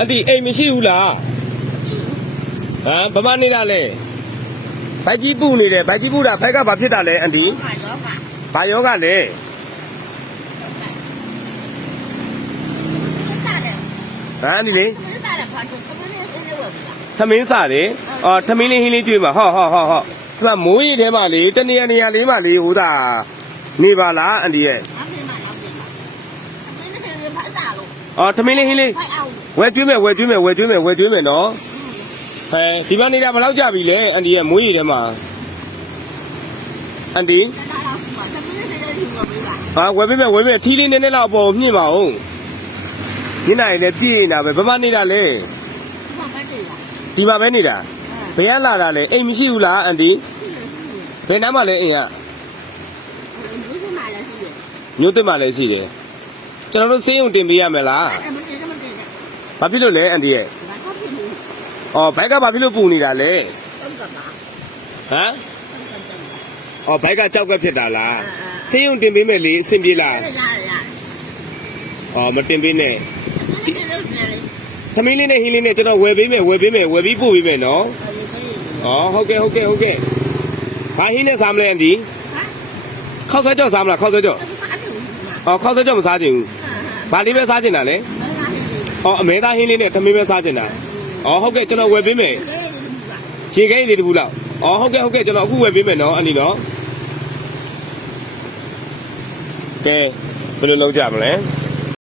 အတီအိမ်မရှိဘူးလားဟမ်ဘာမနေတာလဲဘိုက်ကြီးပူနေတယ်ဘိုက်ကြီးပူတာဘိုက်ကဘာဖြစ်တာလဲအန်တီဘာယောဂလဲဟမ်ဒီလေသမင်းစားတယ်အော်သမင်းလေးဟင်းလေးကျွေးပါဟောဒီမှာမိုးရီထဲမှာလေတနေရာလေးမှာလေဟိုတာနေပါလားအန်တီရဲ့အော်သမင်းလေးဟင်းလေးဝဲကျွေးမယ်နော်ဟဲဒီမှာနေတာဘယ်လောက်ကြပြီလဲအန်တီရဲ့မိုးရီထဲမှာအန်တီဟာဝဲပေးမယ်ထီးလေးနည်းနည်းလောက်အပေါ်မြင့်ပါဦးညနေလည်းပြည့်နေတာပဲဘာမနေတာလဲဒီမှာပဲနေတာဘယ်ကလာတာလဲအိမ်မရှိဘူးလားအန်တီဘယ်နားမှာလဲအိမ်ကမြို့တင်မှာလည်းရှိတယ်ကျွန်တော်တို့ဆေးရုံတင်ပေးရမယ်လားဘာဖြစ်လို့လဲအန်တီရဲ့အော်ဘိုက်ကဘာဖြစ်လို့ပူနေတာလဲဟမ်အော်ဘိုက်ကကြောက်ကဖြစ်တာလားဆေးရုံတင်ပေးမယ်လေအဆင်ပြေလားအော်မတင်ပေးနဲ့သမီးလေးနဲ့ဟင်းလေးနဲ့ကျွန်တော်ဝယ်ပေးမယ်ဝယ်ပြီးပို့ပေးမယ်နော်အော်ဟုတ်ကဲ့ဘာဟင်းနဲ့စားမလဲအန်တီခောက်ဆွဲကြောစားမလားခောက်ဆွဲကြောအော်ခောက်ဆွဲကြောမစားချင်ဘူးဘာလေးပဲစားချင်တာလဲအော်အမေသားဟင်းလေးနဲ့သမီးပဲစားချင်တာအော်ဟုတ်ကဲ့ကျွန်တော်ဝယ်ပေးမယ်ခြေခဲလေးတပူလောက်အော်ဟုတ်ကဲ့ကျွန်တော်အခုဝယ်ပေးမယ်နော်အန်တီနော်ကဲဘယ်လိုလုပ်ကြမလဲ